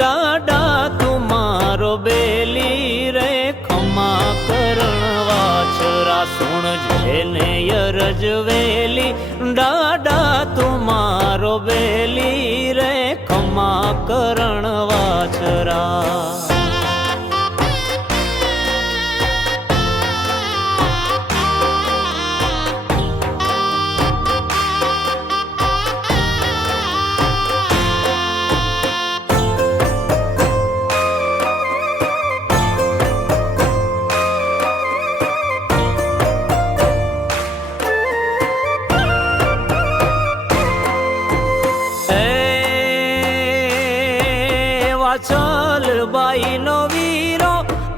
डाडा तुम्हारो बेली रे खमा करण वाछरा सुन जेने यरज वेली डाडा तुम्हारो बेली रे खमा करण वाछरा चल बाई नो वीरो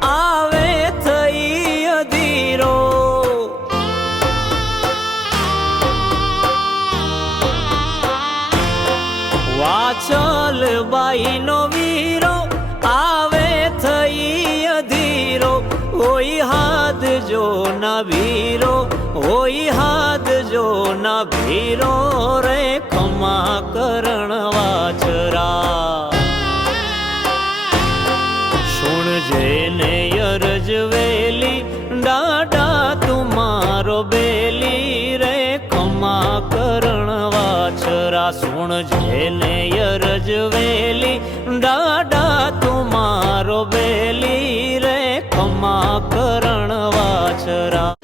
आवे थई अधीरो वाचल बाई नो वीरो आवे थई अधीरो ओई हाथ जो न भीरो ओई हाथ जो न भीरो रे खमा करण वाछरा जेने यरज वेली डाडा तुम्हारो बेली रे खमा करण वाछरा सुन जेने यरज वेली डाडा तुम्हारो बेली रे खमा करण वाछरा